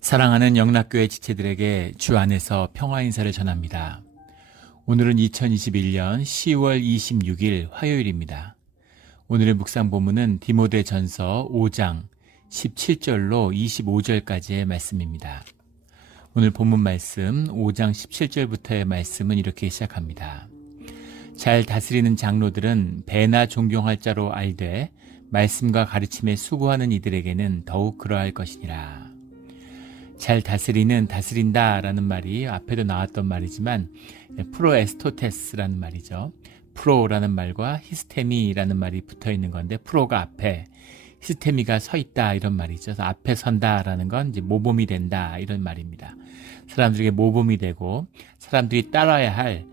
사랑하는 영락교회 지체들에게 주 안에서 평화 인사를 전합니다. 오늘은 2021년 10월 26일 화요일입니다. 오늘의 묵상 본문은 디모데전서 5장 17절로 25절까지의 말씀입니다. 오늘 본문 말씀 5장 17절부터의 말씀은 이렇게 시작합니다. 잘 다스리는 장로들은 배나 존경할 자로 알되 말씀과 가르침에 수고하는 이들에게는 더욱 그러할 것이니라. 잘 다스린다 라는 말이 앞에도 나왔던 말이지만 프로에스토테스라는 말이죠. 프로라는 말과 히스테미라는 말이 붙어 있는 건데 프로가 앞에, 히스테미가 서 있다 이런 말이죠. 그래서 앞에 선다라는 건 이제 모범이 된다 이런 말입니다. 사람들에게 모범이 되고 사람들이 따라야 할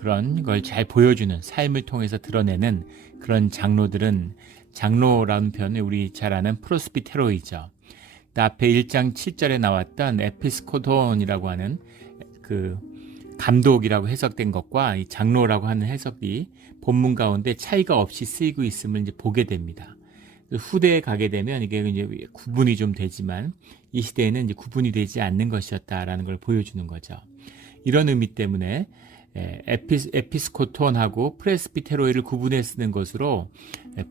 그런 걸 잘 보여주는, 삶을 통해서 드러내는 그런 장로들은, 장로라는 표현은 우리 잘 아는 프로스비테로이죠. 앞에 1장 7절에 나왔던 에피스코톤이라고 하는 그 감독이라고 해석된 것과 이 장로라고 하는 해석이 본문 가운데 차이가 없이 쓰이고 있음을 이제 보게 됩니다. 후대에 가게 되면 이게 이제 구분이 좀 되지만 이 시대에는 이제 구분이 되지 않는 것이었다라는 걸 보여주는 거죠. 이런 의미 때문에 에피스코톤하고 프레스비테로이를 구분해 쓰는 것으로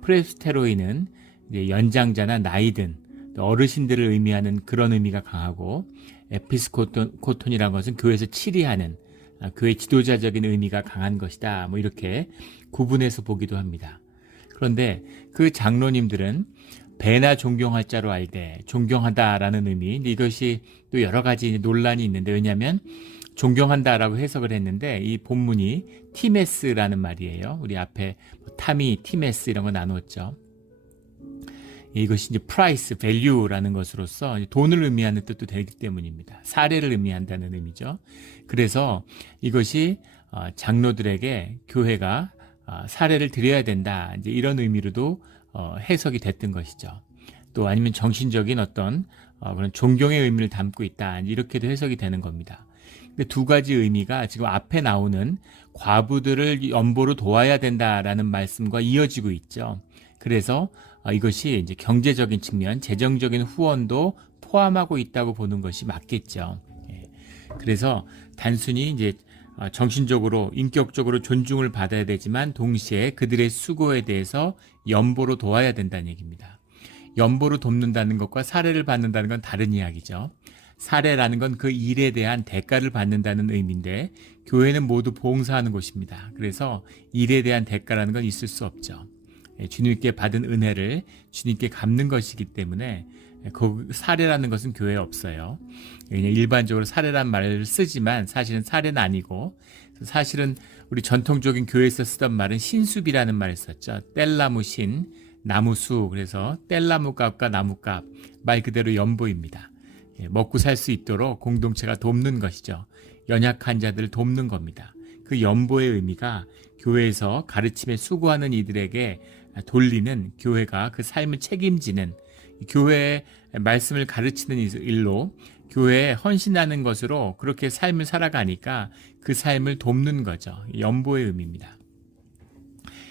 프레스비테로이는 이제 연장자나 나이든 어르신들을 의미하는 그런 의미가 강하고, 에피스코톤이라는 것은 교회에서 치리하는, 교회 지도자적인 의미가 강한 것이다. 이렇게 구분해서 보기도 합니다. 그런데 그 장로님들은 배나 존경할 자로 알되, 존경하다라는 의미, 이것이 또 여러 가지 논란이 있는데, 왜냐하면 존경한다라고 해석을 했는데 이 본문이 티메스라는 말이에요. 우리 앞에 타미, 티메스 이런 거 나눴죠. 이것이 이제 프라이스, 밸류라는 것으로서 돈을 의미하는 뜻도 되기 때문입니다. 사례를 의미한다는 의미죠. 그래서 이것이 장로들에게 교회가 사례를 드려야 된다, 이제 이런 의미로도 해석이 됐던 것이죠. 또 아니면 정신적인 어떤 그런 존경의 의미를 담고 있다, 이렇게도 해석이 되는 겁니다. 근데 두 가지 의미가 지금 앞에 나오는 과부들을 연보로 도와야 된다라는 말씀과 이어지고 있죠. 그래서 이것이 이제 경제적인 측면, 재정적인 후원도 포함하고 있다고 보는 것이 맞겠죠. 그래서 단순히 이제 정신적으로, 인격적으로 존중을 받아야 되지만 동시에 그들의 수고에 대해서 연보로 도와야 된다는 얘기입니다. 연보로 돕는다는 것과 사례를 받는다는 건 다른 이야기죠. 사례라는 건 그 일에 대한 대가를 받는다는 의미인데 교회는 모두 봉사하는 곳입니다. 그래서 일에 대한 대가라는 건 있을 수 없죠. 주님께 받은 은혜를 주님께 갚는 것이기 때문에 그 사례라는 것은 교회에 없어요. 그냥 일반적으로 사례란 말을 쓰지만 사실은 사례는 아니고, 사실은 우리 전통적인 교회에서 쓰던 말은 신수비라는 말을 썼죠. 뗄나무 신, 나무수, 그래서 뗄나무값과 나무값, 말 그대로 연보입니다. 먹고 살 수 있도록 공동체가 돕는 것이죠. 연약한 자들을 돕는 겁니다. 그 연보의 의미가 교회에서 가르침에 수고하는 이들에게 돌리는, 교회가 그 삶을 책임지는, 교회의 말씀을 가르치는 일로 교회에 헌신하는 것으로 그렇게 삶을 살아가니까 그 삶을 돕는 거죠. 연보의 의미입니다.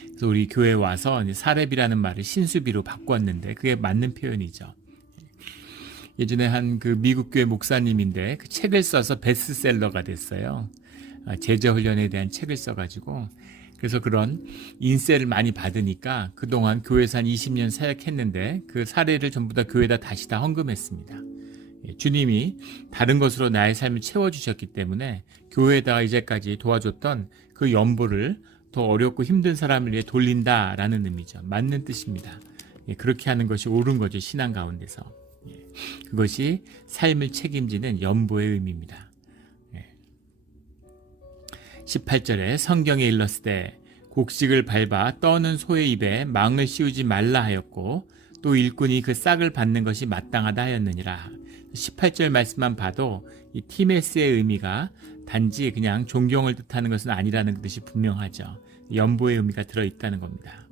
그래서 우리 교회에 와서 사렙이라는 말을 신수비로 바꿨는데 그게 맞는 표현이죠. 예전에 한 그 미국 교회 목사님인데 그 책을 써서 베스트셀러가 됐어요. 제자 훈련에 대한 책을 써가지고, 그래서 그런 인세를 많이 받으니까 그동안 교회에서 한 20년 사역했는데 그 사례를 전부 다 교회에다 다시 다 헌금했습니다. 주님이 다른 것으로 나의 삶을 채워주셨기 때문에 교회에다가 이제까지 도와줬던 그 연보를 더 어렵고 힘든 사람을 위해 돌린다라는 의미죠. 맞는 뜻입니다. 그렇게 하는 것이 옳은 거죠. 신앙 가운데서. 그것이 삶을 책임지는 연보의 의미입니다. 18절에 성경에 일렀으되 곡식을 밟아 떠는 소의 입에 망을 씌우지 말라 하였고 또 일꾼이 그 싹을 받는 것이 마땅하다 하였느니라. 18절 말씀만 봐도 이 티메스의 의미가 단지 그냥 존경을 뜻하는 것은 아니라는 뜻이 분명하죠. 연보의 의미가 들어있다는 겁니다.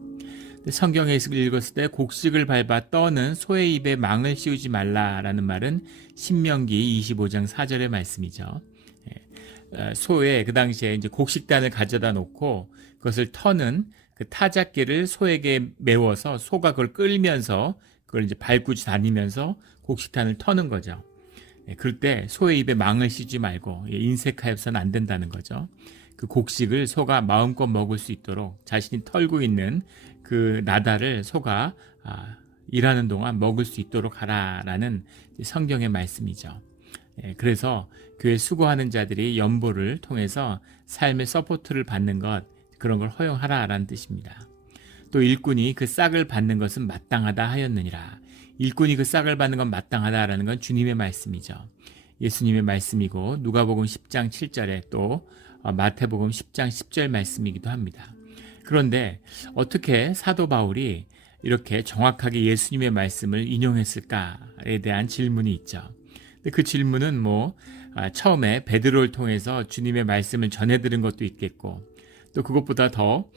성경에 읽었을 때 곡식을 밟아 떠는 소의 입에 망을 씌우지 말라라는 말은 신명기 25장 4절의 말씀이죠. 소에 그 당시에 이제 곡식단을 가져다 놓고 그것을 터는 그 타작기를 소에게 메워서 소가 그걸 끌면서 그걸 이제 밟고 다니면서 곡식단을 터는 거죠. 그럴 때 소의 입에 망을 씌지 말고 인색하여서는 안 된다는 거죠. 그 곡식을 소가 마음껏 먹을 수 있도록 자신이 털고 있는 그 나다를 소가 일하는 동안 먹을 수 있도록 하라라는 성경의 말씀이죠. 그래서 교회 수고하는 자들이 연보를 통해서 삶의 서포트를 받는 것, 그런 걸 허용하라라는 뜻입니다. 또 일꾼이 그 싹을 받는 것은 마땅하다 하였느니라. 일꾼이 그 싹을 받는 건 마땅하다라는 건 주님의 말씀이죠. 예수님의 말씀이고 누가복음 10장 7절에 또 마태복음 10장 10절 말씀이기도 합니다. 그런데 어떻게 사도 바울이 이렇게 정확하게 예수님의 말씀을 인용했을까에 대한 질문이 있죠. 근데 그 질문은 처음에 베드로를 통해서 주님의 말씀을 전해들은 것도 있겠고, 또 그것보다 더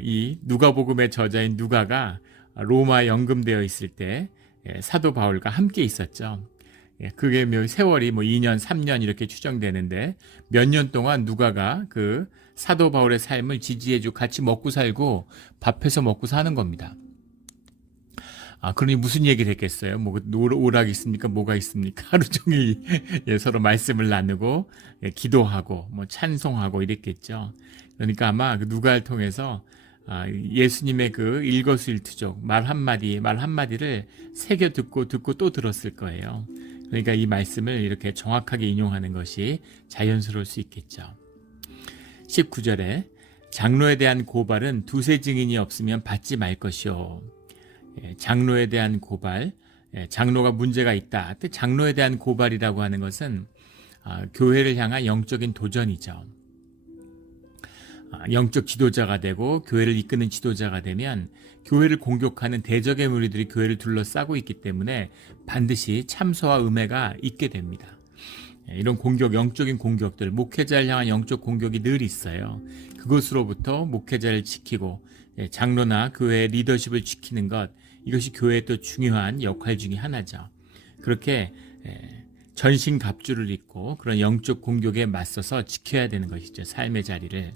이 누가복음의 저자인 누가가 로마에 연금되어 있을 때 사도 바울과 함께 있었죠. 그게 세월이 2년, 3년 이렇게 추정되는데 몇 년 동안 누가가 그 사도 바울의 삶을 지지해주고 같이 먹고 살고 밥해서 먹고 사는 겁니다. 그러니 무슨 얘기를 했겠어요? 오락이 있습니까? 뭐가 있습니까? 하루 종일 서로 말씀을 나누고 기도하고 찬송하고 이랬겠죠. 그러니까 아마 그 누가를 통해서 예수님의 그 일거수일투족 말 한마디를 새겨 듣고 또 들었을 거예요. 그러니까 이 말씀을 이렇게 정확하게 인용하는 것이 자연스러울 수 있겠죠. 19절에 장로에 대한 고발은 두세 증인이 없으면 받지 말 것이요. 장로에 대한 고발, 장로가 문제가 있다. 장로에 대한 고발이라고 하는 것은 교회를 향한 영적인 도전이죠. 영적 지도자가 되고 교회를 이끄는 지도자가 되면 교회를 공격하는 대적의 무리들이 교회를 둘러싸고 있기 때문에 반드시 참소와 음해가 있게 됩니다. 이런 영적인 공격들, 목회자를 향한 영적 공격이 늘 있어요. 그것으로부터 목회자를 지키고 장로나 교회의 리더십을 지키는 것, 이것이 교회의 또 중요한 역할 중에 하나죠. 그렇게 전신갑주를 입고 그런 영적 공격에 맞서서 지켜야 되는 것이죠. 삶의 자리를.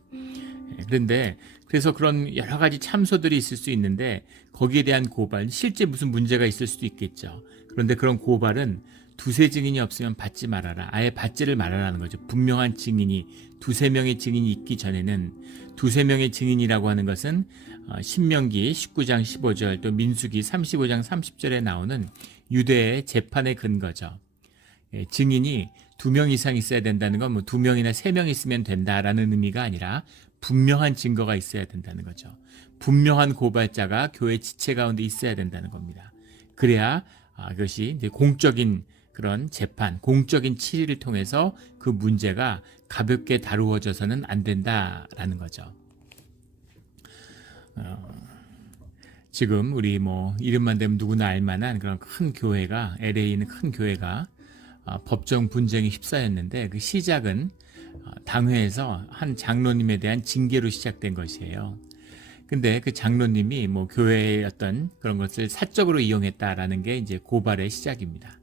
그래서 그런 여러 가지 참소들이 있을 수 있는데 거기에 대한 고발, 실제 무슨 문제가 있을 수도 있겠죠. 그런데 그런 고발은 두세 증인이 없으면 받지 말아라. 아예 받지를 말아라는 거죠. 분명한 증인이, 두세 명의 증인이 있기 전에는, 두세 명의 증인이라고 하는 것은 신명기 19장 15절 또 민수기 35장 30절에 나오는 유대의 재판의 근거죠. 증인이 2명 이상 있어야 된다는 건 2명이나 3명 있으면 된다라는 의미가 아니라 분명한 증거가 있어야 된다는 거죠. 분명한 고발자가 교회 지체 가운데 있어야 된다는 겁니다. 그래야 그것이 이제 공적인 그런 재판, 공적인 치리를 통해서 그 문제가 가볍게 다루어져서는 안 된다라는 거죠. 지금 우리 이름만 되면 누구나 알만한 그런 큰 교회가, LA에 있는 큰 교회가 법정 분쟁에 휩싸였는데 그 시작은 당회에서 한 장로님에 대한 징계로 시작된 것이에요. 근데 그 장로님이 교회의 어떤 그런 것을 사적으로 이용했다라는 게 이제 고발의 시작입니다.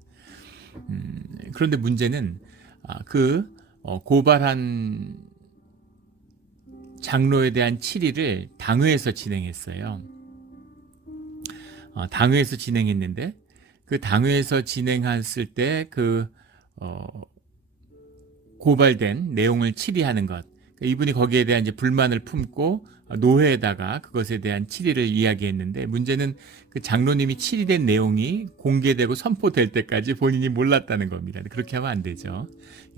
그런데 문제는 고발한 장로에 대한 치리를 당회에서 진행했어요. 당회에서 진행했는데 그 당회에서 진행했을 때 고발된 내용을 치리하는 것, 이분이 거기에 대한 이제 불만을 품고 노회에다가 그것에 대한 치리를 이야기했는데 문제는 그 장로님이 치리된 내용이 공개되고 선포될 때까지 본인이 몰랐다는 겁니다. 그렇게 하면 안 되죠.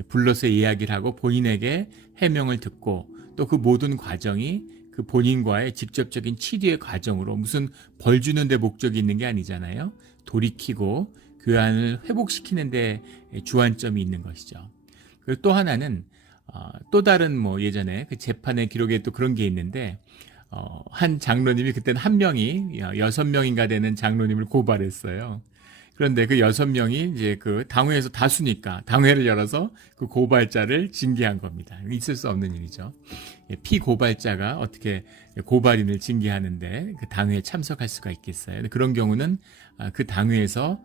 불러서 이야기를 하고 본인에게 해명을 듣고 또 그 모든 과정이 그 본인과의 직접적인 치리의 과정으로 무슨 벌 주는 데 목적이 있는 게 아니잖아요. 돌이키고 교환을 회복시키는 데 주안점이 있는 것이죠. 그리고 또 하나는 또 다른 예전에 그 재판의 기록에 또 그런 게 있는데 한 장로님이 그때는 한 명이 6명인가 되는 장로님을 고발했어요. 그런데 그 6명이 이제 그 당회에서 다수니까 당회를 열어서 그 고발자를 징계한 겁니다. 있을 수 없는 일이죠. 피고발자가 어떻게 고발인을 징계하는데 그 당회에 참석할 수가 있겠어요? 그런 경우는 그 당회에서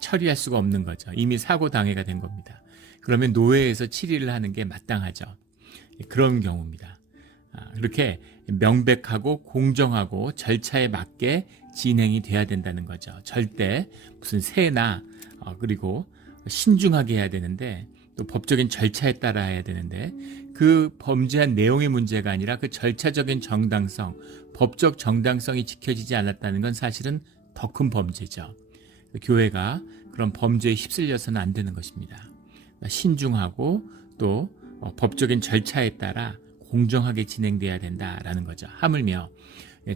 처리할 수가 없는 거죠. 이미 사고 당해가 된 겁니다. 그러면 노회에서 치리를 하는 게 마땅하죠. 그런 경우입니다. 그렇게 명백하고 공정하고 절차에 맞게 진행이 돼야 된다는 거죠. 절대 무슨 세나 그리고 신중하게 해야 되는데 또 법적인 절차에 따라 해야 되는데 그 범죄한 내용의 문제가 아니라 그 절차적인 정당성, 법적 정당성이 지켜지지 않았다는 건 사실은 더 큰 범죄죠. 교회가 그런 범죄에 휩쓸려서는 안 되는 것입니다. 신중하고 또 법적인 절차에 따라 공정하게 진행돼야 된다라는 거죠. 하물며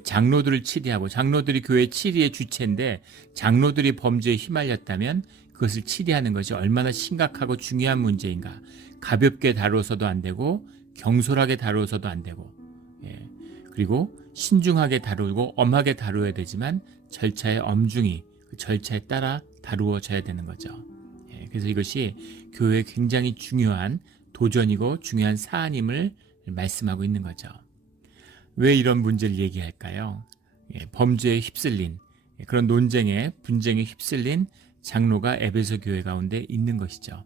장로들을 치리하고 장로들이 교회 치리의 주체인데 장로들이 범죄에 휘말렸다면 그것을 치리하는 것이 얼마나 심각하고 중요한 문제인가. 가볍게 다루어서도 안 되고 경솔하게 다루어서도 안 되고 그리고 신중하게 다루고 엄하게 다루어야 되지만 절차에 엄중히 그 절차에 따라 다루어져야 되는 거죠. 그래서 이것이 교회에 굉장히 중요한 도전이고 중요한 사안임을 말씀하고 있는 거죠. 왜 이런 문제를 얘기할까요? 범죄에 휩쓸린 그런 논쟁에 분쟁에 휩쓸린 장로가 에베소 교회 가운데 있는 것이죠.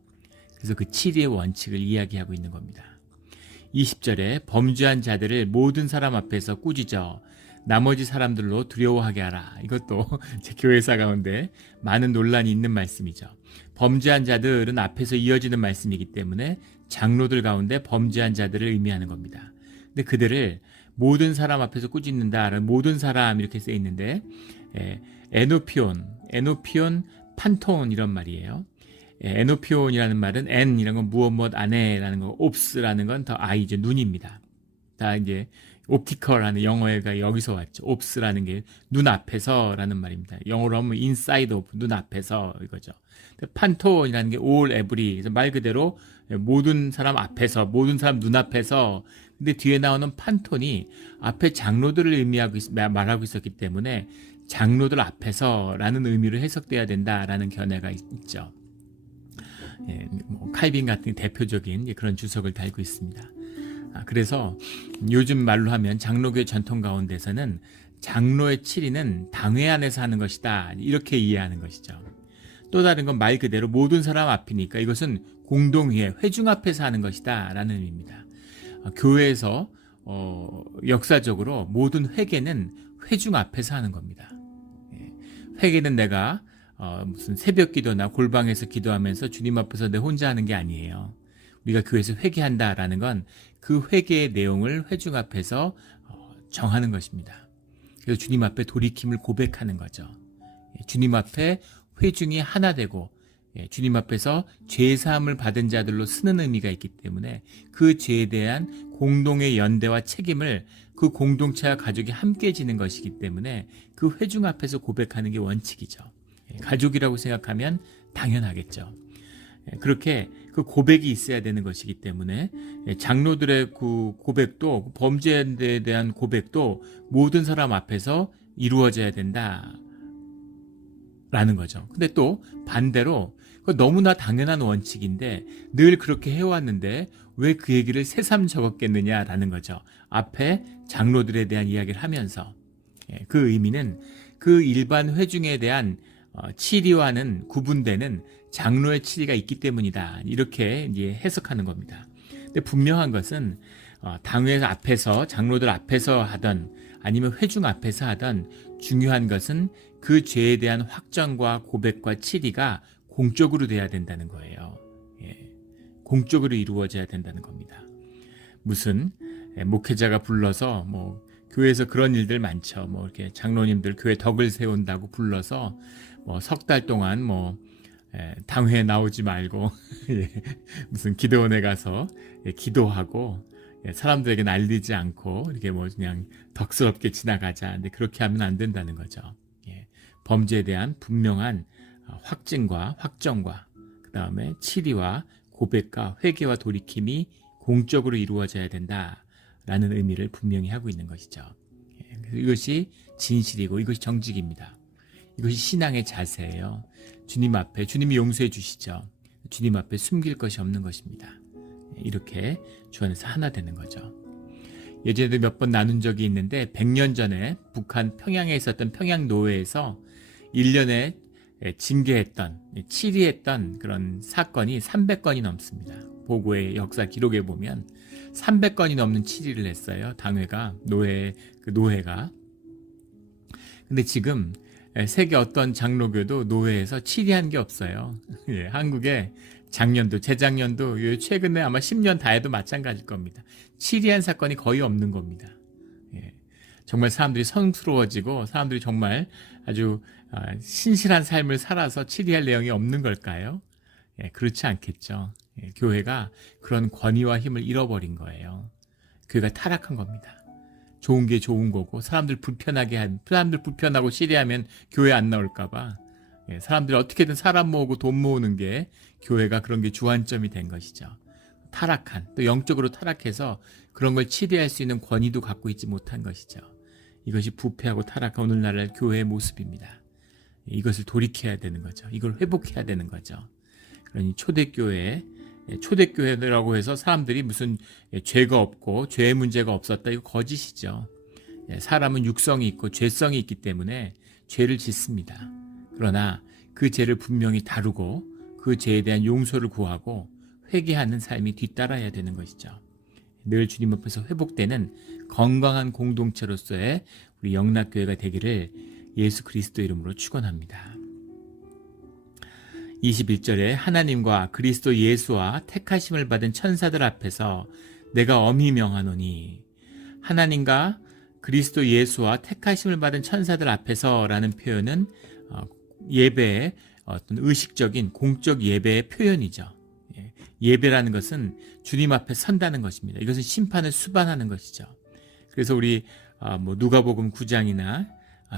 그래서 그 치리의 원칙을 이야기하고 있는 겁니다. 20절에 범죄한 자들을 모든 사람 앞에서 꾸짖어 나머지 사람들로 두려워하게 하라. 이것도 제 교회사 가운데 많은 논란이 있는 말씀이죠. 범죄한 자들은 앞에서 이어지는 말씀이기 때문에 장로들 가운데 범죄한 자들을 의미하는 겁니다. 근데 그들을 모든 사람 앞에서 꾸짖는다. 모든 사람 이렇게 써 있는데 에노피온, 판톤 이런 말이에요. 에노피온이라는 말은 엔이라는 건 무엇 안에라는 거, 옵스라는 건 더 아이죠. 눈입니다. 다 이제 옵티컬하는 영어가 여기서 왔죠. 옵스라는 게 눈 앞에서라는 말입니다. 영어로 하면 inside of, 눈 앞에서 이거죠. 판톤이라는 게 all every, 그래서 말 그대로 모든 사람 앞에서, 모든 사람 눈 앞에서. 근데 뒤에 나오는 판톤이 앞에 장로들을 의미하고 말하고 있었기 때문에 장로들 앞에서라는 의미로 해석돼야 된다라는 견해가 있죠. 칼빈 같은 대표적인 그런 주석을 달고 있습니다. 그래서 요즘 말로 하면 장로교의 전통 가운데서는 장로의 치리는 당회 안에서 하는 것이다. 이렇게 이해하는 것이죠. 또 다른 건 말 그대로 모든 사람 앞이니까 이것은 공동회, 회중 앞에서 하는 것이다. 라는 의미입니다. 교회에서 역사적으로 모든 회개는 회중 앞에서 하는 겁니다. 회개는 내가 무슨 새벽 기도나 골방에서 기도하면서 주님 앞에서 내 혼자 하는 게 아니에요. 우리가 교회에서 회개한다라는 건 그 회개의 내용을 회중 앞에서 정하는 것입니다. 그래서 주님 앞에 돌이킴을 고백하는 거죠. 주님 앞에 회중이 하나 되고 주님 앞에서 죄사함을 받은 자들로 쓰는 의미가 있기 때문에 그 죄에 대한 공동의 연대와 책임을 그 공동체와 가족이 함께 지는 것이기 때문에 그 회중 앞에서 고백하는 게 원칙이죠. 가족이라고 생각하면 당연하겠죠. 그렇게 그 고백이 있어야 되는 것이기 때문에 장로들의 그 고백도, 범죄에 대한 고백도 모든 사람 앞에서 이루어져야 된다라는 거죠. 근데 또 반대로 너무나 당연한 원칙인데 늘 그렇게 해왔는데 왜 그 얘기를 새삼 적었겠느냐라는 거죠. 앞에 장로들에 대한 이야기를 하면서 그 의미는 그 일반 회중에 대한 치리와는 구분되는 장로의 치리가 있기 때문이다. 이렇게 이제 해석하는 겁니다. 근데 분명한 것은 당회 앞에서, 장로들 앞에서 하던 아니면 회중 앞에서 하던 중요한 것은 그 죄에 대한 확정과 고백과 치리가 공적으로 돼야 된다는 거예요. 공적으로 이루어져야 된다는 겁니다. 무슨 목회자가 불러서 교회에서 그런 일들 많죠. 이렇게 장로님들 교회 덕을 세운다고 불러서 석 달 동안 당회에 나오지 말고 무슨 기도원에 가서 기도하고 사람들에게 날리지 않고 이렇게 그냥 덕스럽게 지나가자. 근데 그렇게 하면 안 된다는 거죠. 범죄에 대한 분명한 확증과 확정과 그 다음에 치리와 고백과 회개와 돌이킴이 공적으로 이루어져야 된다라는 의미를 분명히 하고 있는 것이죠. 이것이 진실이고 이것이 정직입니다. 이것이 신앙의 자세예요. 주님 앞에, 주님이 용서해 주시죠. 주님 앞에 숨길 것이 없는 것입니다. 이렇게 주 안에서 하나 되는 거죠. 예전에도 몇 번 나눈 적이 있는데 100년 전에 북한 평양에 있었던 평양노회에서 1년에 징계했던, 치리했던 그런 사건이 300건이 넘습니다. 보고의 역사 기록에 보면 300건이 넘는 치리를 했어요. 당회가, 노회가. 근데 지금 세계 어떤 장로교도 노회에서 치리한 게 없어요. 예, 한국에 작년도, 재작년도, 최근에 아마 10년 다 해도 마찬가지일 겁니다. 치리한 사건이 거의 없는 겁니다. 예, 정말 사람들이 성스러워지고 사람들이 정말 아주 신실한 삶을 살아서 치리할 내용이 없는 걸까요? 예, 그렇지 않겠죠. 예, 교회가 그런 권위와 힘을 잃어버린 거예요. 교회가 타락한 겁니다. 좋은 게 좋은 거고 사람들 불편하고 시리하면 교회 안 나올까봐 사람들이 어떻게든 사람 모으고 돈 모으는 게 교회가 그런 게 주안점이 된 것이죠. 타락한 또 영적으로 타락해서 그런 걸 치리할 수 있는 권위도 갖고 있지 못한 것이죠. 이것이 부패하고 타락한 오늘날 교회의 모습입니다. 이것을 돌이켜야 되는 거죠. 이걸 회복해야 되는 거죠. 그러니 초대교회라고 해서 사람들이 무슨 죄가 없고 죄의 문제가 없었다, 이거 거짓이죠. 사람은 육성이 있고 죄성이 있기 때문에 죄를 짓습니다. 그러나 그 죄를 분명히 다루고 그 죄에 대한 용서를 구하고 회개하는 삶이 뒤따라야 되는 것이죠. 늘 주님 앞에서 회복되는 건강한 공동체로서의 우리 영락교회가 되기를 예수 그리스도 이름으로 축원합니다. 21절에 하나님과 그리스도 예수와 택하심을 받은 천사들 앞에서 내가 엄히 명하노니, 하나님과 그리스도 예수와 택하심을 받은 천사들 앞에서라는 표현은 예배의 어떤 의식적인 공적 예배의 표현이죠. 예배라는 것은 주님 앞에 선다는 것입니다. 이것은 심판을 수반하는 것이죠. 그래서 우리 누가복음 9장이나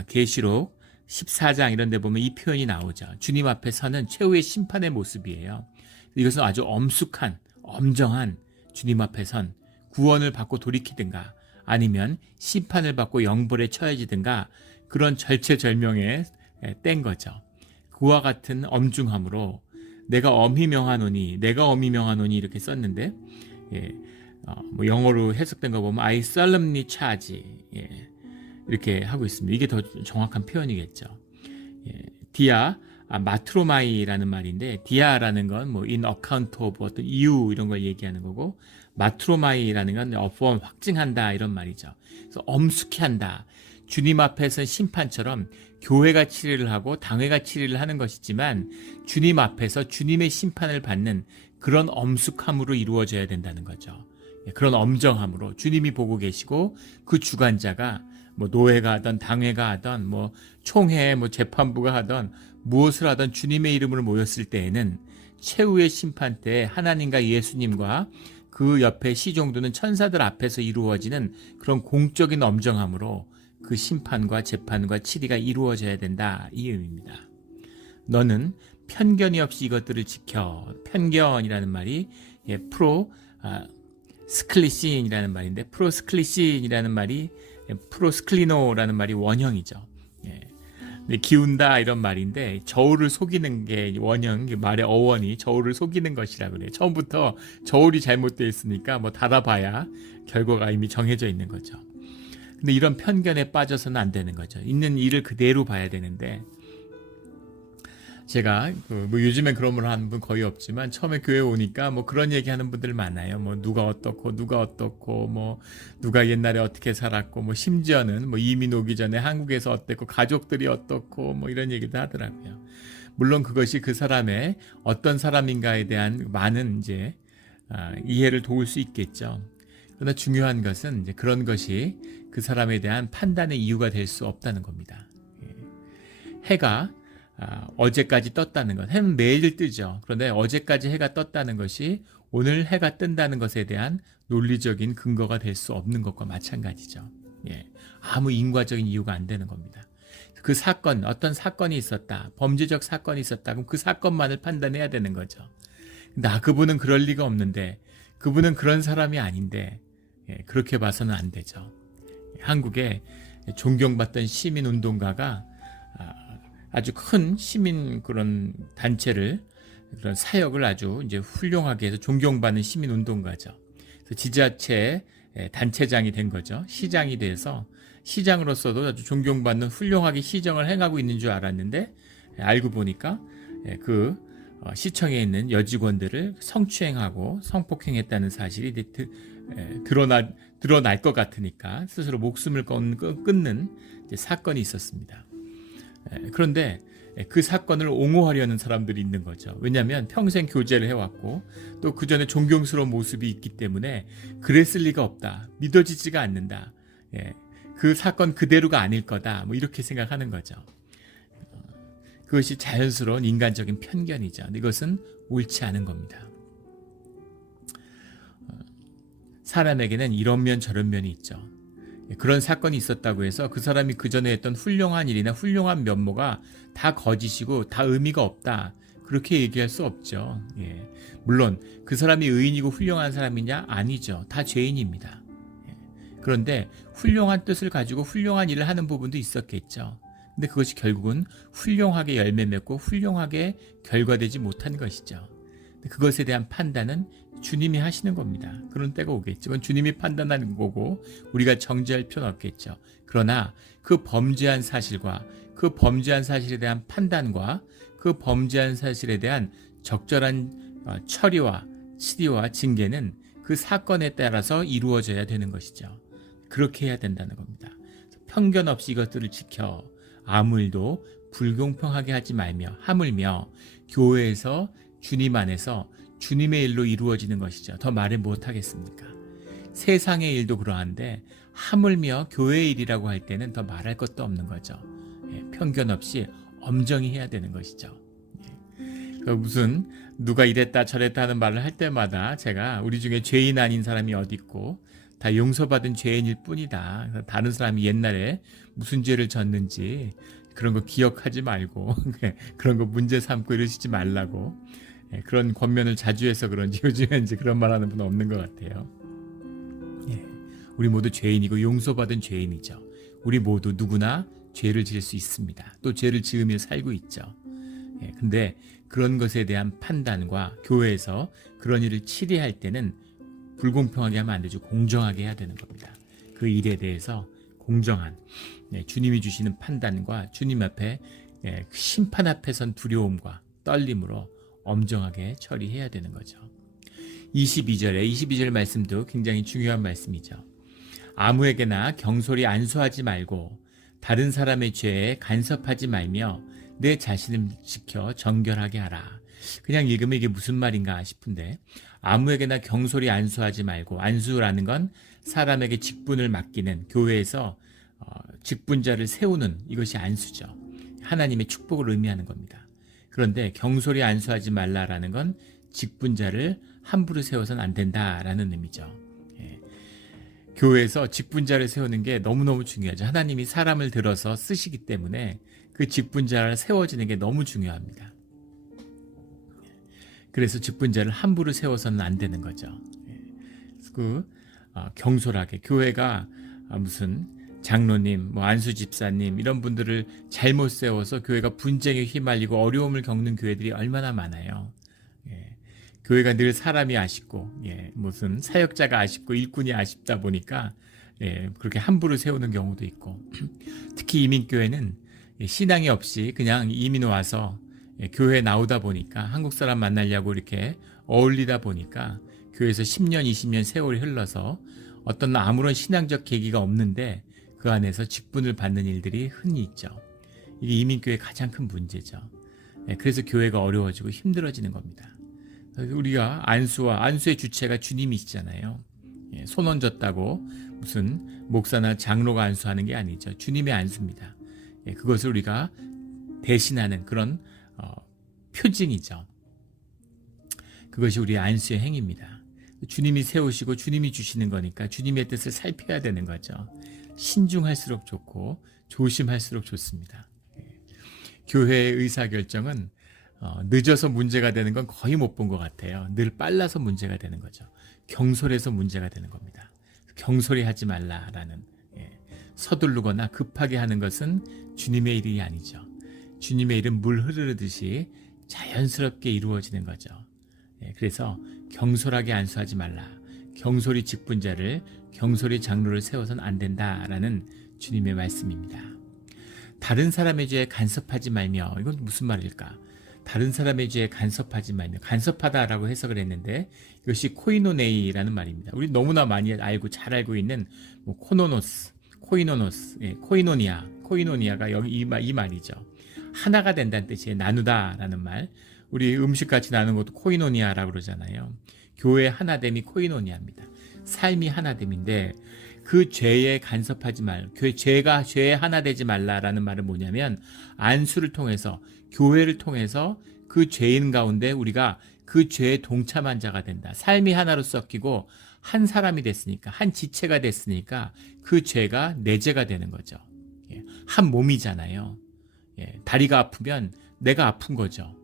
계시록 14장 이런 데 보면 이 표현이 나오죠. 주님 앞에 서는 최후의 심판의 모습이에요. 이것은 아주 엄숙한, 엄정한 주님 앞에 선 구원을 받고 돌이키든가 아니면 심판을 받고 영벌에 처해지든가 그런 절체절명에 뗀 거죠. 그와 같은 엄중함으로 내가 엄히 명하노니 이렇게 썼는데 영어로 해석된 거 보면 I solemnly charge 이렇게 하고 있습니다. 이게 더 정확한 표현이겠죠. 디아 마트로마이라는 말인데, 디아라는 건 in account of 어떤 이유 이런 걸 얘기하는 거고, 마트로마이라는 건 upon 확증한다 이런 말이죠. 그래서 엄숙히 한다. 주님 앞에서는 심판처럼 교회가 치리를 하고 당회가 치리를 하는 것이지만 주님 앞에서 주님의 심판을 받는 그런 엄숙함으로 이루어져야 된다는 거죠. 그런 엄정함으로 주님이 보고 계시고 그 주관자가 노회가 하던 당회가 하던 총회 재판부가 하던 무엇을 하던 주님의 이름으로 모였을 때에는 최후의 심판 때 하나님과 예수님과 그 옆에 시종두는 천사들 앞에서 이루어지는 그런 공적인 엄정함으로 그 심판과 재판과 치리가 이루어져야 된다, 이 의미입니다. 너는 편견이 없이 이것들을 지켜. 편견이라는 말이 스클리신이라는 말인데, 프로스클리신이라는 말이 프로스클리노라는 말이 원형이죠. 기운다 이런 말인데, 저울을 속이는 게 원형, 말의 어원이 저울을 속이는 것이라 그래요. 처음부터 저울이 잘못되어 있으니까 달아봐야 결과가 이미 정해져 있는 거죠. 근데 이런 편견에 빠져서는 안 되는 거죠. 있는 일을 그대로 봐야 되는데, 제가 요즘엔 그런 걸 하는 분 거의 없지만 처음에 교회 오니까 그런 얘기하는 분들 많아요. 누가 어떻고 누가 옛날에 어떻게 살았고 심지어는 이민 오기 전에 한국에서 어땠고 가족들이 어떻고 이런 얘기도 하더라고요. 물론 그것이 그 사람의 어떤 사람인가에 대한 많은 이해를 도울 수 있겠죠. 그러나 중요한 것은 그런 것이 그 사람에 대한 판단의 이유가 될 수 없다는 겁니다. 해가 어제까지 떴다는 것, 해는 매일 뜨죠. 그런데 어제까지 해가 떴다는 것이 오늘 해가 뜬다는 것에 대한 논리적인 근거가 될 수 없는 것과 마찬가지죠. 아무 인과적인 이유가 안 되는 겁니다. 그 사건, 어떤 사건이 있었다, 범죄적 사건이 있었다, 그럼 그 사건만을 판단해야 되는 거죠. 그분은 그럴 리가 없는데, 그분은 그런 사람이 아닌데, 그렇게 봐서는 안 되죠. 한국에 존경받던 시민운동가가 아주 큰 시민 그런 단체를, 그런 사역을 아주 훌륭하게 해서 존경받는 시민운동가죠. 그래서 지자체 단체장이 된 거죠. 시장이 돼서 시장으로서도 아주 존경받는 훌륭하게 시정을 행하고 있는 줄 알았는데, 알고 보니까 그 시청에 있는 여직원들을 성추행하고 성폭행했다는 사실이 드러날 것 같으니까 스스로 목숨을 끊는 사건이 있었습니다. 그런데 그 사건을 옹호하려는 사람들이 있는 거죠. 왜냐하면 평생 교제를 해왔고 또 그 전에 존경스러운 모습이 있기 때문에 그랬을 리가 없다. 믿어지지가 않는다. 그 사건 그대로가 아닐 거다. 뭐 이렇게 생각하는 거죠. 그것이 자연스러운 인간적인 편견이죠. 이것은 옳지 않은 겁니다. 사람에게는 이런 면 저런 면이 있죠. 그런 사건이 있었다고 해서 그 사람이 그 전에 했던 훌륭한 일이나 훌륭한 면모가 다 거짓이고 다 의미가 없다. 그렇게 얘기할 수 없죠. 물론 그 사람이 의인이고 훌륭한 사람이냐? 아니죠. 다 죄인입니다. 그런데 훌륭한 뜻을 가지고 훌륭한 일을 하는 부분도 있었겠죠. 근데 그것이 결국은 훌륭하게 열매 맺고 훌륭하게 결과되지 못한 것이죠. 그것에 대한 판단은 주님이 하시는 겁니다. 그런 때가 오겠지만 주님이 판단하는 거고 우리가 정죄할 필요는 없겠죠. 그러나 그 범죄한 사실과 그 범죄한 사실에 대한 판단과 그 범죄한 사실에 대한 적절한 처리와 치리와 징계는 그 사건에 따라서 이루어져야 되는 것이죠. 그렇게 해야 된다는 겁니다. 편견 없이 이것들을 지켜 아무 일도 불공평하게 하지 말며 하물며 교회에서 주님 안에서 주님의 일로 이루어지는 것이죠. 더 말을 못하겠습니까? 세상의 일도 그러한데 하물며 교회의 일이라고 할 때는 더 말할 것도 없는 거죠. 편견 없이 엄정히 해야 되는 것이죠. 무슨 누가 이랬다 저랬다 하는 말을 할 때마다 제가 우리 중에 죄인 아닌 사람이 어디 있고 다 용서받은 죄인일 뿐이다. 다른 사람이 옛날에 무슨 죄를 졌는지 그런 거 기억하지 말고 그런 거 문제 삼고 이러시지 말라고 그런 권면을 자주 해서 그런지 요즘에 이제 그런 말 하는 분은 없는 것 같아요. 우리 모두 죄인이고 용서받은 죄인이죠. 우리 모두 누구나 죄를 지을 수 있습니다. 또 죄를 지으며 살고 있죠. 근데 그런 것에 대한 판단과 교회에서 그런 일을 치리할 때는 불공평하게 하면 안 되죠. 공정하게 해야 되는 겁니다. 그 일에 대해서 공정한 주님이 주시는 판단과 주님 앞에 심판 앞에 선 두려움과 떨림으로 엄정하게 처리해야 되는 거죠. 22절 말씀도 굉장히 중요한 말씀이죠. 아무에게나 경솔히 안수하지 말고 다른 사람의 죄에 간섭하지 말며 내 자신을 지켜 정결하게 하라. 그냥 읽으면 이게 무슨 말인가 싶은데 아무에게나 경솔히 안수하지 말고 안수라는 건 사람에게 직분을 맡기는 교회에서 직분자를 세우는 이것이 안수죠. 하나님의 축복을 의미하는 겁니다. 그런데 경솔히 안수하지 말라라는 건 직분자를 함부로 세워서는 안 된다라는 의미죠. 교회에서 직분자를 세우는 게 너무너무 중요하죠. 하나님이 사람을 들어서 쓰시기 때문에 그 직분자를 세워지는 게 너무 중요합니다. 그래서 직분자를 함부로 세워서는 안 되는 거죠. 경솔하게 교회가 무슨 장로님, 안수 집사님 이런 분들을 잘못 세워서 교회가 분쟁에 휘말리고 어려움을 겪는 교회들이 얼마나 많아요. 교회가 늘 사람이 아쉽고 무슨 사역자가 아쉽고 일꾼이 아쉽다 보니까 그렇게 함부로 세우는 경우도 있고 특히 이민교회는 신앙이 없이 그냥 이민 와서 교회에 나오다 보니까 한국 사람 만나려고 이렇게 어울리다 보니까 교회에서 10년, 20년 세월이 흘러서 어떤 아무런 신앙적 계기가 없는데 그 안에서 직분을 받는 일들이 흔히 있죠. 이게 이민교회의 가장 큰 문제죠. 그래서 교회가 어려워지고 힘들어지는 겁니다. 우리가 안수의 주체가 주님이시잖아요. 손 얹었다고 무슨 목사나 장로가 안수하는 게 아니죠. 주님의 안수입니다. 그것을 우리가 대신하는 그런 표징이죠. 그것이 우리의 안수의 행위입니다. 주님이 세우시고 주님이 주시는 거니까 주님의 뜻을 살펴야 되는 거죠. 신중할수록 좋고 조심할수록 좋습니다. 교회의 의사결정은 늦어서 문제가 되는 건 거의 못 본 것 같아요. 늘 빨라서 문제가 되는 거죠. 경솔해서 문제가 되는 겁니다. 경솔히 하지 말라라는 서두르거나 급하게 하는 것은 주님의 일이 아니죠. 주님의 일은 물 흐르듯이 자연스럽게 이루어지는 거죠. 그래서 경솔하게 안수하지 말라. 경솔히 직분자를 경솔히 장로를 세워서는 안 된다라는 주님의 말씀입니다. 다른 사람의 죄에 간섭하지 말며 이건 무슨 말일까? 다른 사람의 죄에 간섭하지 말며 간섭하다라고 해석을 했는데 이것이 코이노네이라는 말입니다. 우리 너무나 많이 알고 잘 알고 있는 코이노니아가 여기 이 말이죠. 하나가 된다는 뜻이에요. 나누다라는 말. 우리 음식 같이 나누는 것도 코이노니아라고 그러잖아요. 교회 하나됨이 코이노니아입니다. 삶이 하나됨인데 그 죄에 간섭하지 말고 죄가 죄에 하나 되지 말라라는 말은 뭐냐면 안수를 통해서 교회를 통해서 그 죄인 가운데 우리가 그 죄에 동참한 자가 된다. 삶이 하나로 섞이고 한 사람이 됐으니까 한 지체가 됐으니까 그 죄가 내 죄가 되는 거죠. 한 몸이잖아요. 다리가 아프면 내가 아픈 거죠.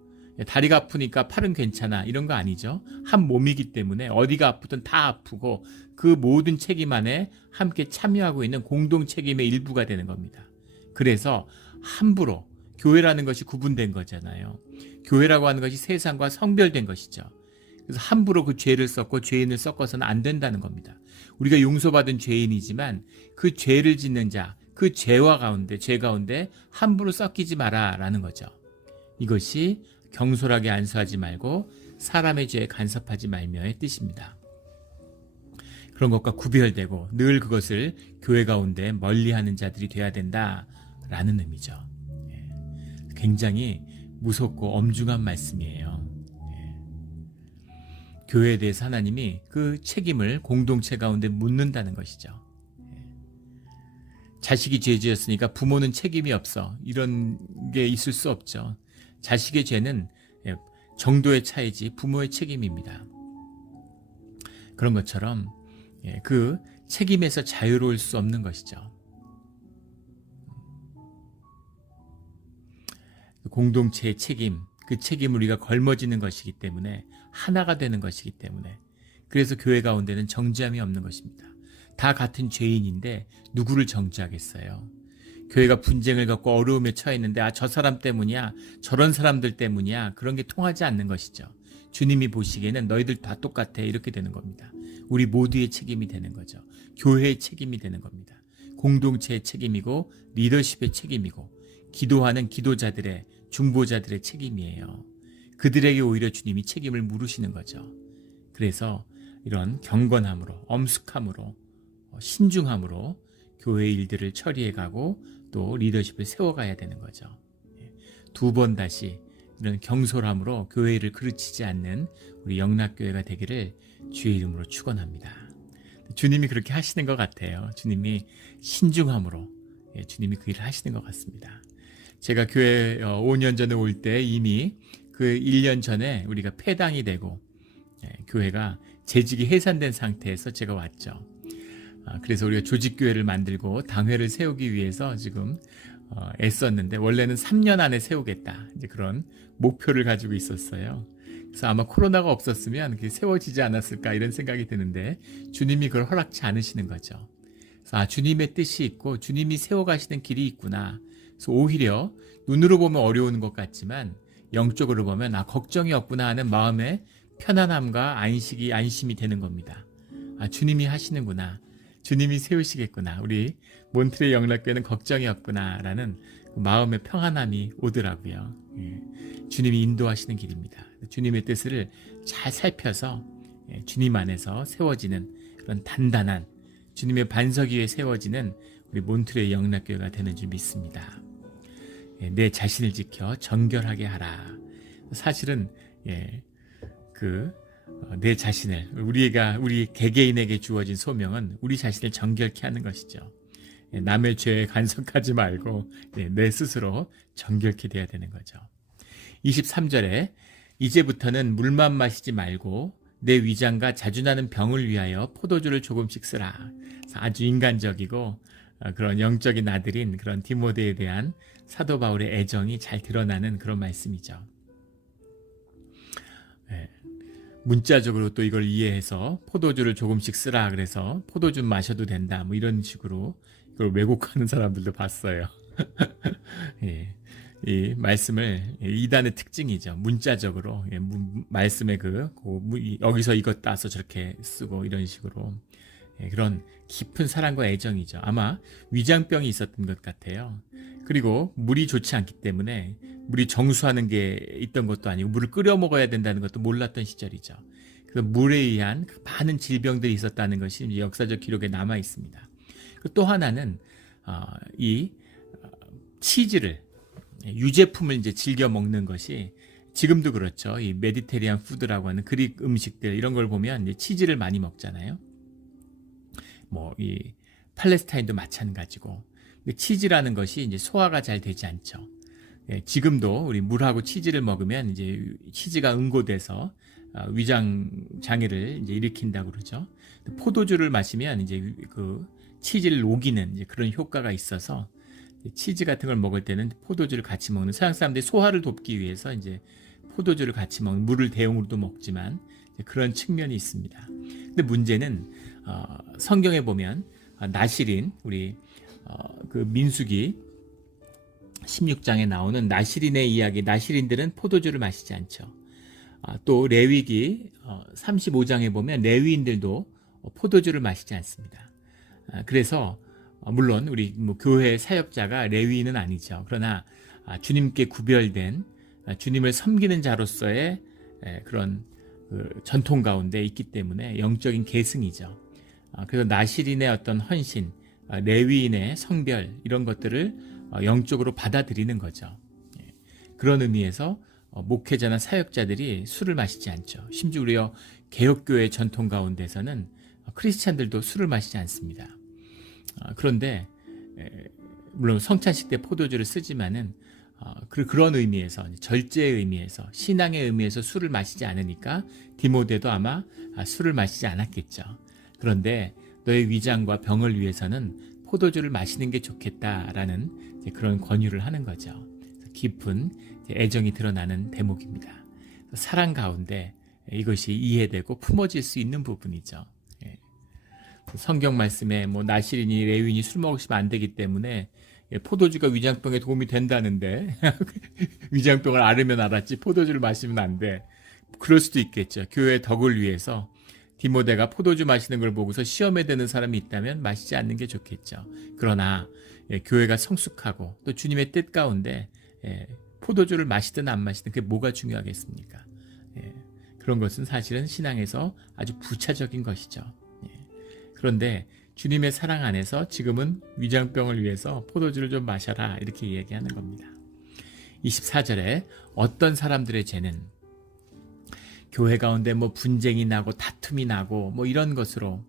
다리가 아프니까 팔은 괜찮아 이런 거 아니죠. 한 몸이기 때문에 어디가 아프든 다 아프고 그 모든 책임 안에 함께 참여하고 있는 공동 책임의 일부가 되는 겁니다. 그래서 함부로 교회라는 것이 구분된 거잖아요. 교회라고 하는 것이 세상과 성별된 것이죠. 그래서 함부로 그 죄를 섞고 죄인을 섞어서는 안 된다는 겁니다. 우리가 용서받은 죄인이지만 그 죄를 짓는 자, 그 죄 가운데 함부로 섞이지 마라라는 거죠. 이것이 경솔하게 안수하지 말고 사람의 죄에 간섭하지 말며의 뜻입니다. 그런 것과 구별되고 늘 그것을 교회 가운데 멀리하는 자들이 돼야 된다라는 의미죠. 굉장히 무섭고 엄중한 말씀이에요. 교회에 대해서 하나님이 그 책임을 공동체 가운데 묻는다는 것이죠. 자식이 죄 지었으니까 부모는 책임이 없어. 이런 게 있을 수 없죠. 자식의 죄는 정도의 차이지 부모의 책임입니다. 그런 것처럼 그 책임에서 자유로울 수 없는 것이죠. 공동체의 책임, 그 책임을 우리가 걸머지는 것이기 때문에 하나가 되는 것이기 때문에 그래서 교회 가운데는 정죄함이 없는 것입니다. 다 같은 죄인인데 누구를 정죄하겠어요? 교회가 분쟁을 갖고 어려움에 처했는데 저 사람 때문이야, 저런 사람들 때문이야, 그런 게 통하지 않는 것이죠. 주님이 보시기에는 너희들 다 똑같아 이렇게 되는 겁니다. 우리 모두의 책임이 되는 거죠. 교회의 책임이 되는 겁니다. 공동체의 책임이고 리더십의 책임이고 기도하는 기도자들의 중보자들의 책임이에요. 그들에게 오히려 주님이 책임을 물으시는 거죠. 그래서 이런 경건함으로 엄숙함으로 신중함으로 교회의 일들을 처리해가고 또 리더십을 세워가야 되는 거죠. 두 번 다시 이런 경솔함으로 교회 일을 그르치지 않는 우리 영락교회가 되기를 주의 이름으로 축원합니다. 주님이 그렇게 하시는 것 같아요. 주님이 신중함으로 주님이 그 일을 하시는 것 같습니다. 제가 교회 5년 전에 올 때 이미 그 1년 전에 우리가 폐당이 되고 교회가 재직이 해산된 상태에서 제가 왔죠. 그래서 우리가 조직교회를 만들고 당회를 세우기 위해서 지금 애썼는데 원래는 3년 안에 세우겠다 이제 그런 목표를 가지고 있었어요. 그래서 아마 코로나가 없었으면 그게 세워지지 않았을까 이런 생각이 드는데 주님이 그걸 허락치 않으시는 거죠. 그래서 주님의 뜻이 있고 주님이 세워가시는 길이 있구나. 그래서 오히려 눈으로 보면 어려운 것 같지만 영적으로 보면 걱정이 없구나 하는 마음의 편안함과 안심이 되는 겁니다. 주님이 하시는구나. 주님이 세우시겠구나. 우리 몬트레 영락교회는 걱정이 없구나라는 마음의 평안함이 오더라고요. 주님이 인도하시는 길입니다. 주님의 뜻을 잘 살펴서 주님 안에서 세워지는 그런 단단한 주님의 반석 위에 세워지는 우리 몬트레 영락교회가 되는 줄 믿습니다. 내 자신을 지켜 정결하게 하라. 사실은 내 자신을 우리 개개인에게 주어진 소명은 우리 자신을 정결케 하는 것이죠. 남의 죄에 간섭하지 말고 내 스스로 정결케 돼야 되는 거죠. 23절에 이제부터는 물만 마시지 말고 내 위장과 자주나는 병을 위하여 포도주를 조금씩 쓰라. 아주 인간적이고 그런 영적인 아들인 그런 디모데에 대한 사도 바울의 애정이 잘 드러나는 그런 말씀이죠. 문자적으로 또 이걸 이해해서 포도주를 조금씩 쓰라 그래서 포도주 마셔도 된다 뭐 이런 식으로 이걸 왜곡하는 사람들도 봤어요. 이 말씀을 이단의 특징이죠. 문자적으로 말씀의 여기서 이것 따서 저렇게 쓰고 이런 식으로 그런 깊은 사랑과 애정이죠. 아마 위장병이 있었던 것 같아요. 그리고 물이 좋지 않기 때문에 물이 정수하는 게 있던 것도 아니고 물을 끓여 먹어야 된다는 것도 몰랐던 시절이죠. 그래서 물에 의한 많은 질병들이 있었다는 것이 역사적 기록에 남아 있습니다. 또 하나는 이 치즈를 유제품을 이제 즐겨 먹는 것이 지금도 그렇죠. 이 메디테리안 푸드라고 하는 그릭 음식들 이런 걸 보면 이제 치즈를 많이 먹잖아요. 뭐 이 팔레스타인도 마찬가지고 치즈라는 것이 이제 소화가 잘 되지 않죠. 지금도 우리 물하고 치즈를 먹으면 이제 치즈가 응고돼서 위장 장애를 이제 일으킨다고 그러죠. 포도주를 마시면 이제 그 치즈를 녹이는 이제 그런 효과가 있어서 치즈 같은 걸 먹을 때는 포도주를 같이 먹는 서양 사람들이 소화를 돕기 위해서 이제 포도주를 같이 먹는 물을 대용으로도 먹지만 그런 측면이 있습니다. 근데 문제는 성경에 보면 나실인 우리 그 민수기 16장에 나오는 나실인의 이야기, 나실인들은 포도주를 마시지 않죠. 또 레위기 35장에 보면 레위인들도 포도주를 마시지 않습니다. 그래서 물론 우리 뭐 교회 사역자가 레위인은 아니죠. 그러나 주님께 구별된 주님을 섬기는 자로서의 그런 그 전통 가운데 있기 때문에 영적인 계승이죠. 그래서 나실인의 어떤 헌신, 레위인의 성별 이런 것들을 영적으로 받아들이는 거죠. 그런 의미에서 목회자나 사역자들이 술을 마시지 않죠. 심지어 우리가 개혁교회 전통 가운데서는 크리스찬들도 술을 마시지 않습니다. 그런데 물론 성찬식 때 포도주를 쓰지만은 그런 의미에서 절제의 의미에서 신앙의 의미에서 술을 마시지 않으니까 디모데도 아마 술을 마시지 않았겠죠. 그런데 너의 위장과 병을 위해서는 포도주를 마시는 게 좋겠다라는 그런 권유를 하는 거죠. 깊은 애정이 드러나는 대목입니다. 사랑 가운데 이것이 이해되고 품어질 수 있는 부분이죠. 성경 말씀에 뭐 나실인이 레위인이 술 먹으시면 안 되기 때문에 포도주가 위장병에 도움이 된다는데 위장병을 앓으면 알았지 포도주를 마시면 안 돼. 그럴 수도 있겠죠. 교회의 덕을 위해서 디모데가 포도주 마시는 걸 보고서 시험에 드는 사람이 있다면 마시지 않는 게 좋겠죠. 그러나 교회가 성숙하고 또 주님의 뜻 가운데 포도주를 마시든 안 마시든 그게 뭐가 중요하겠습니까? 그런 것은 사실은 신앙에서 아주 부차적인 것이죠. 그런데 주님의 사랑 안에서 지금은 위장병을 위해서 포도주를 좀 마셔라 이렇게 이야기하는 겁니다. 24절에 어떤 사람들의 죄는 교회 가운데 뭐 분쟁이 나고 다툼이 나고 뭐 이런 것으로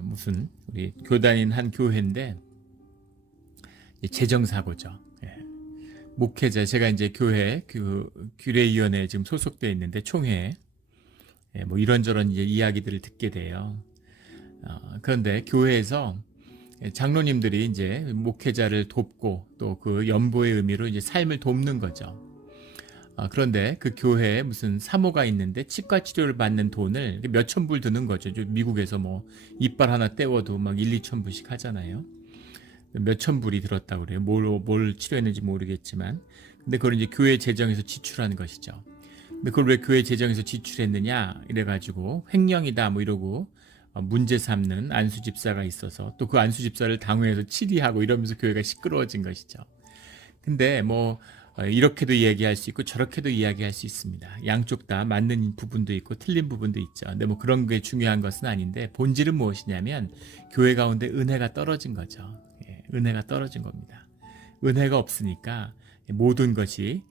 무슨 우리 교단인 한 교회인데 재정사고죠. 목회자 제가 이제 교회 그 규례위원회에 지금 소속되어 있는데 총회에 뭐 이런저런 이제 이야기들을 듣게 돼요. 그런데 교회에서 장로님들이 이제 목회자를 돕고 또 그 연보의 의미로 이제 삶을 돕는 거죠. 그런데 그 교회에 무슨 사모가 있는데 치과 치료를 받는 돈을 몇천 불 드는 거죠. 미국에서 뭐 이빨 하나 떼워도 막 1, 2천 불씩 하잖아요. 몇천 불이 들었다고 그래요. 뭘 치료했는지 모르겠지만. 근데 그걸 이제 교회 재정에서 지출하는 것이죠. 근데 그걸 왜 교회 재정에서 지출했느냐 이래가지고 횡령이다 뭐 이러고 문제 삼는 안수 집사가 있어서 또 그 안수 집사를 당회에서 치리하고 이러면서 교회가 시끄러워진 것이죠. 근데 뭐 이렇게도 이야기할 수 있고 저렇게도 이야기할 수 있습니다. 양쪽 다 맞는 부분도 있고 틀린 부분도 있죠. 근데 뭐 그런 게 중요한 것은 아닌데 본질은 무엇이냐면 교회 가운데 은혜가 떨어진 거죠. 은혜가 떨어진 겁니다. 은혜가 없으니까 모든 것이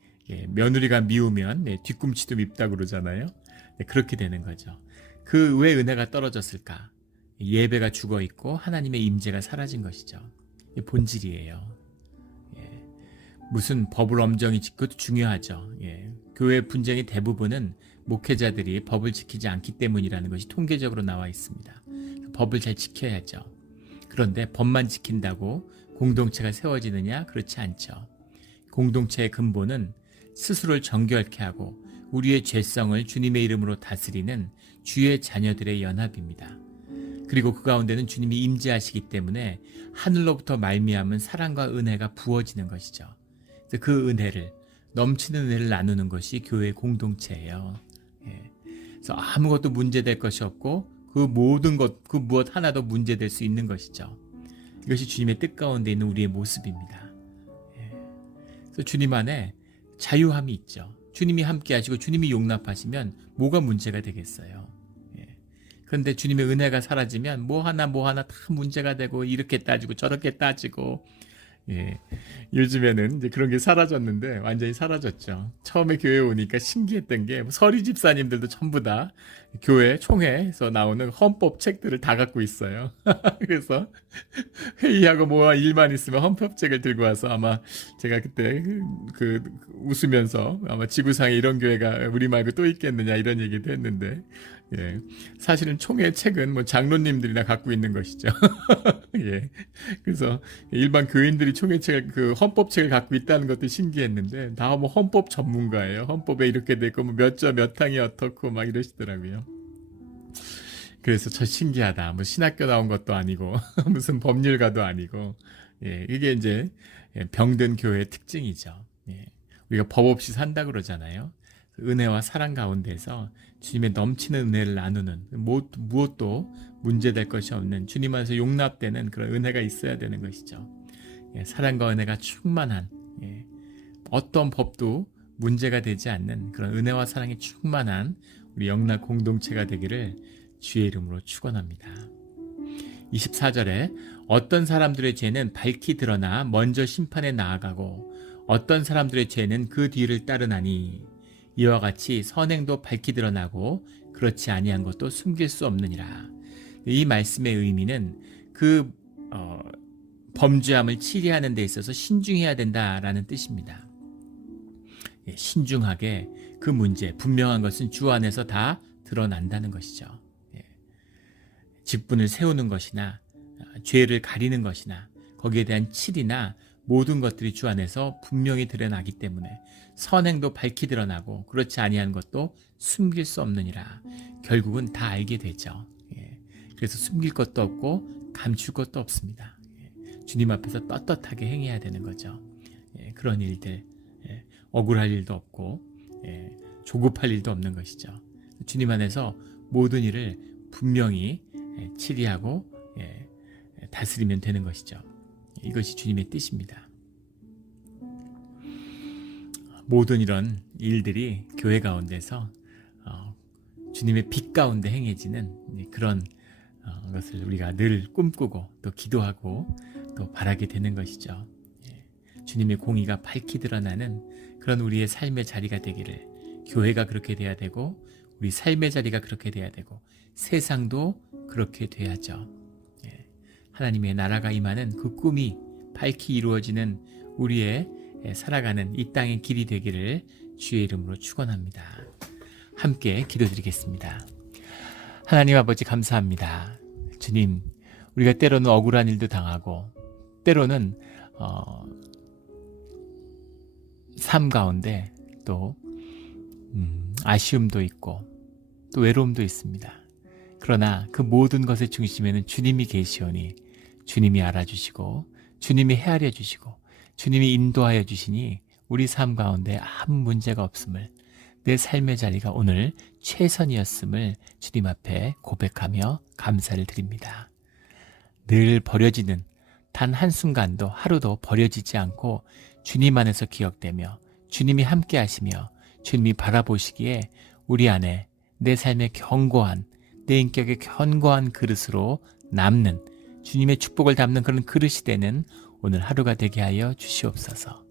며느리가 미우면 뒤꿈치도 밉다 그러잖아요. 그렇게 되는 거죠. 그 왜 은혜가 떨어졌을까? 예배가 죽어 있고 하나님의 임재가 사라진 것이죠. 본질이에요. 무슨 법을 엄정히 지켜도 중요하죠. 교회 분쟁의 대부분은 목회자들이 법을 지키지 않기 때문이라는 것이 통계적으로 나와 있습니다. 법을 잘 지켜야죠. 그런데 법만 지킨다고 공동체가 세워지느냐? 그렇지 않죠. 공동체의 근본은 스스로를 정결케 하고 우리의 죄성을 주님의 이름으로 다스리는 주의 자녀들의 연합입니다. 그리고 그 가운데는 주님이 임재하시기 때문에 하늘로부터 말미암은 사랑과 은혜가 부어지는 것이죠. 그래서 그 은혜를 넘치는 은혜를 나누는 것이 교회의 공동체예요. 그래서 아무것도 문제될 것이 없고 그 모든 것, 그 무엇 하나도 문제될 수 있는 것이죠. 이것이 주님의 뜻 가운데 있는 우리의 모습입니다. 그래서 주님 안에 자유함이 있죠. 주님이 함께 하시고 주님이 용납하시면 뭐가 문제가 되겠어요. 그런데 주님의 은혜가 사라지면 뭐 하나 다 문제가 되고 이렇게 따지고 저렇게 따지고 예. 요즘에는 이제 그런 게 사라졌는데 완전히 사라졌죠. 처음에 교회 오니까 신기했던 게 서리 집사님들도 전부 다 교회 총회에서 나오는 헌법 책들을 다 갖고 있어요. 그래서 회의하고 뭐 일만 있으면 헌법책을 들고 와서 아마 제가 그때 그 웃으면서 아마 지구상에 이런 교회가 우리 말고 또 있겠느냐 이런 얘기도 했는데 예. 사실은 총회 책은 뭐 장로님들이나 갖고 있는 것이죠. 예. 그래서 일반 교인들이 총회책을 그 헌법책을 갖고 있다는 것도 신기했는데 다 뭐 헌법 전문가예요. 헌법에 이렇게 돼 있고 뭐 몇 조 몇 항이 어떻고 막 이러시더라고요. 그래서 저 신기하다. 뭐 신학교 나온 것도 아니고 무슨 법률가도 아니고 예. 이게 이제 병든 교회의 특징이죠. 예. 우리가 법 없이 산다 그러잖아요. 은혜와 사랑 가운데서 주님의 넘치는 은혜를 나누는 무엇도 문제될 것이 없는 주님 안에서 용납되는 그런 은혜가 있어야 되는 것이죠. 예, 사랑과 은혜가 충만한 어떤 법도 문제가 되지 않는 그런 은혜와 사랑이 충만한 우리 영락 공동체가 되기를 주의 이름으로 축원합니다. 24절에 어떤 사람들의 죄는 밝히 드러나 먼저 심판에 나아가고 어떤 사람들의 죄는 그 뒤를 따르나니 이와 같이 선행도 밝히 드러나고 그렇지 아니한 것도 숨길 수 없느니라. 이 말씀의 의미는 그 범죄함을 치리하는 데 있어서 신중해야 된다라는 뜻입니다. 신중하게 그 문제, 분명한 것은 주 안에서 다 드러난다는 것이죠. 직분을 세우는 것이나 죄를 가리는 것이나 거기에 대한 칠이나 모든 것들이 주 안에서 분명히 드러나기 때문에 선행도 밝히 드러나고 그렇지 아니한 것도 숨길 수 없느니라. 결국은 다 알게 되죠. 그래서 숨길 것도 없고 감출 것도 없습니다. 주님 앞에서 떳떳하게 행해야 되는 거죠. 그런 일들, 억울할 일도 없고 조급할 일도 없는 것이죠. 주님 안에서 모든 일을 분명히 치리하고 다스리면 되는 것이죠. 이것이 주님의 뜻입니다. 모든 이런 일들이 교회 가운데서 주님의 빛 가운데 행해지는 그런 것을 우리가 늘 꿈꾸고 또 기도하고 또 바라게 되는 것이죠. 주님의 공의가 밝히 드러나는 그런 우리의 삶의 자리가 되기를, 교회가 그렇게 돼야 되고 우리 삶의 자리가 그렇게 돼야 되고 세상도 그렇게 돼야죠. 하나님의 나라가 임하는 그 꿈이 밝히 이루어지는 우리의 살아가는 이 땅의 길이 되기를 주의 이름으로 축원합니다. 함께 기도드리겠습니다. 하나님 아버지 감사합니다. 주님, 우리가 때로는 억울한 일도 당하고 때로는 삶 가운데 또 아쉬움도 있고 또 외로움도 있습니다. 그러나 그 모든 것의 중심에는 주님이 계시오니 주님이 알아주시고 주님이 헤아려 주시고 주님이 인도하여 주시니 우리 삶 가운데 아무 문제가 없음을, 내 삶의 자리가 오늘 최선이었음을 주님 앞에 고백하며 감사를 드립니다. 늘 버려지는 단 한순간도 하루도 버려지지 않고 주님 안에서 기억되며 주님이 함께 하시며 주님이 바라보시기에 우리 안에 내 삶의 견고한, 내 인격의 견고한 그릇으로 남는 주님의 축복을 담는 그런 그릇이 되는 오늘 하루가 되게 하여 주시옵소서.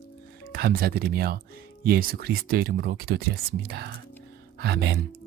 감사드리며 예수 그리스도 이름으로 기도드렸습니다. 아멘.